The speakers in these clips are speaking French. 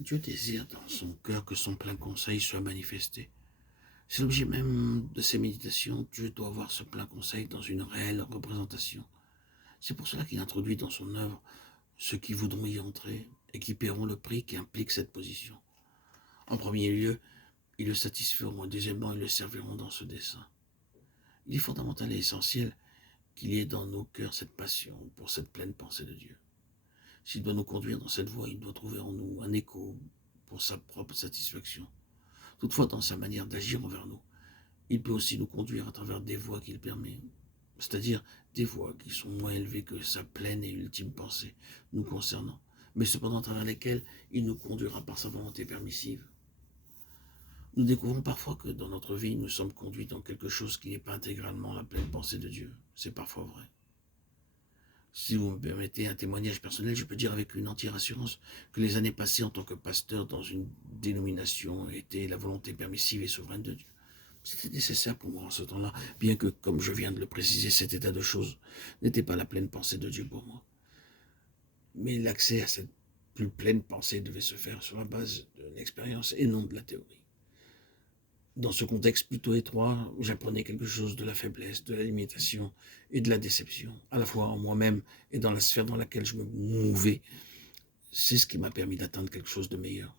Dieu désire dans son cœur que son plein conseil soit manifesté. C'est l'objet même de ces méditations. Dieu doit voir ce plein conseil dans une réelle représentation. C'est pour cela qu'il introduit dans son œuvre ceux qui voudront y entrer et qui paieront le prix qui implique cette position. En premier lieu, ils le satisferont et deuxièmement, ils le serviront dans ce dessein. Il est fondamental et essentiel qu'il y ait dans nos cœurs cette passion pour cette pleine pensée de Dieu. S'il doit nous conduire dans cette voie, il doit trouver en nous un écho pour sa propre satisfaction. Toutefois, dans sa manière d'agir envers nous, il peut aussi nous conduire à travers des voies qu'il permet, c'est-à-dire des voies qui sont moins élevées que sa pleine et ultime pensée nous concernant, mais cependant à travers lesquelles il nous conduira par sa volonté permissive. Nous découvrons parfois que dans notre vie, nous sommes conduits dans quelque chose qui n'est pas intégralement la pleine pensée de Dieu. C'est parfois vrai. Si vous me permettez un témoignage personnel, je peux dire avec une entière assurance que les années passées en tant que pasteur dans une dénomination étaient la volonté permissive et souveraine de Dieu. C'était nécessaire pour moi en ce temps-là, bien que, comme je viens de le préciser, cet état de choses n'était pas la pleine pensée de Dieu pour moi. Mais l'accès à cette plus pleine pensée devait se faire sur la base de l'expérience et non de la théorie. Dans ce contexte plutôt étroit, j'apprenais quelque chose de la faiblesse, de la limitation et de la déception, à la fois en moi-même et dans la sphère dans laquelle je me mouvais. C'est ce qui m'a permis d'atteindre quelque chose de meilleur.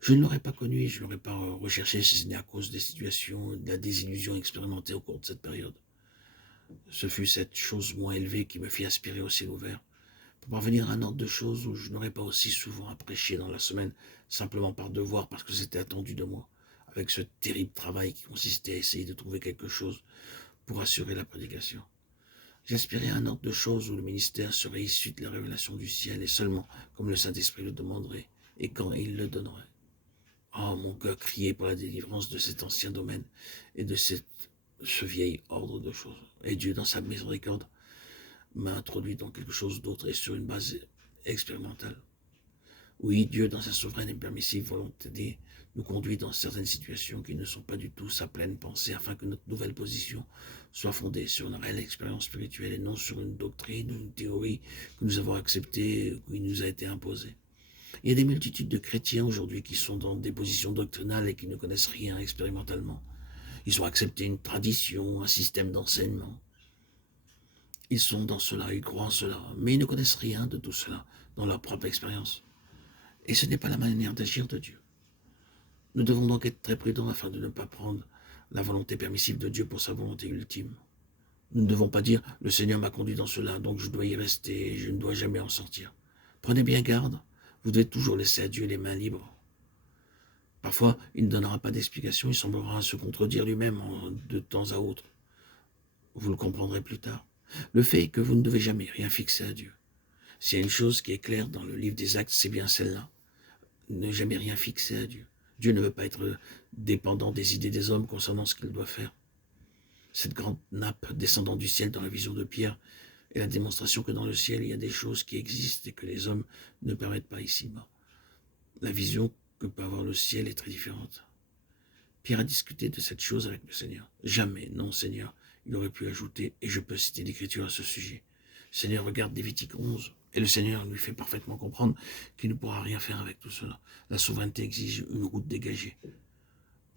Je ne l'aurais pas connu et je ne l'aurais pas recherché si ce n'est à cause des situations, de la désillusion expérimentée au cours de cette période. Ce fut cette chose moins élevée qui me fit aspirer au ciel ouvert, pour parvenir à un ordre de choses où je n'aurais pas aussi souvent à prêcher dans la semaine, simplement par devoir, parce que c'était attendu de moi, avec ce terrible travail qui consistait à essayer de trouver quelque chose pour assurer la prédication. J'aspirais à un ordre de choses où le ministère serait issu de la révélation du ciel et seulement comme le Saint-Esprit le demanderait et quand il le donnerait. Oh, mon cœur criait pour la délivrance de cet ancien domaine et de ce vieil ordre de choses. Et Dieu, dans sa miséricorde, m'a introduit dans quelque chose d'autre et sur une base expérimentale. Oui, Dieu, dans sa souveraine et permissive volonté, nous conduit dans certaines situations qui ne sont pas du tout sa pleine pensée, afin que notre nouvelle position soit fondée sur une réelle expérience spirituelle et non sur une doctrine ou une théorie que nous avons acceptée ou qui nous a été imposée. Il y a des multitudes de chrétiens aujourd'hui qui sont dans des positions doctrinales et qui ne connaissent rien expérimentalement. Ils ont accepté une tradition, un système d'enseignement. Ils sont dans cela, ils croient en cela, mais ils ne connaissent rien de tout cela dans leur propre expérience. Et ce n'est pas la manière d'agir de Dieu. Nous devons donc être très prudents afin de ne pas prendre la volonté permissive de Dieu pour sa volonté ultime. Nous ne devons pas dire « le Seigneur m'a conduit dans cela, donc je dois y rester et je ne dois jamais en sortir ». Prenez bien garde, vous devez toujours laisser à Dieu les mains libres. Parfois, il ne donnera pas d'explication, il semblera se contredire lui-même de temps à autre. Vous le comprendrez plus tard. Le fait est que vous ne devez jamais rien fixer à Dieu. S'il y a une chose qui est claire dans le livre des Actes, c'est bien celle-là. Ne jamais rien fixer à Dieu. Dieu ne veut pas être dépendant des idées des hommes concernant ce qu'il doit faire. Cette grande nappe descendant du ciel dans la vision de Pierre est la démonstration que dans le ciel, il y a des choses qui existent et que les hommes ne permettent pas ici-bas. La vision que peut avoir le ciel est très différente. Pierre a discuté de cette chose avec le Seigneur. Jamais, non Seigneur, il aurait pu ajouter, et je peux citer l'Écriture à ce sujet. Seigneur regarde Lévitique 11, et le Seigneur lui fait parfaitement comprendre qu'il ne pourra rien faire avec tout cela. La souveraineté exige une route dégagée.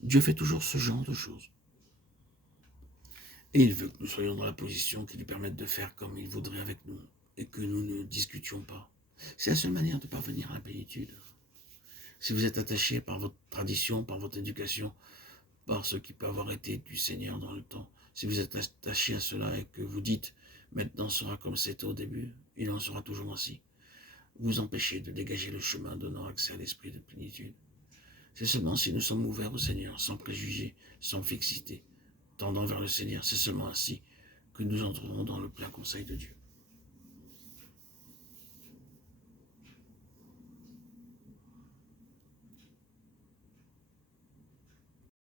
Dieu fait toujours ce genre de choses. Et il veut que nous soyons dans la position qui lui permette de faire comme il voudrait avec nous, et que nous ne discutions pas. C'est la seule manière de parvenir à la plénitude. Si vous êtes attaché par votre tradition, par votre éducation, par ce qui peut avoir été du Seigneur dans le temps, si vous êtes attaché à cela et que vous dites « maintenant sera comme c'était au début, il en sera toujours ainsi », vous empêchez de dégager le chemin donnant accès à l'esprit de plénitude. C'est seulement si nous sommes ouverts au Seigneur, sans préjugés, sans fixité, tendant vers le Seigneur, c'est seulement ainsi que nous entrerons dans le plein conseil de Dieu.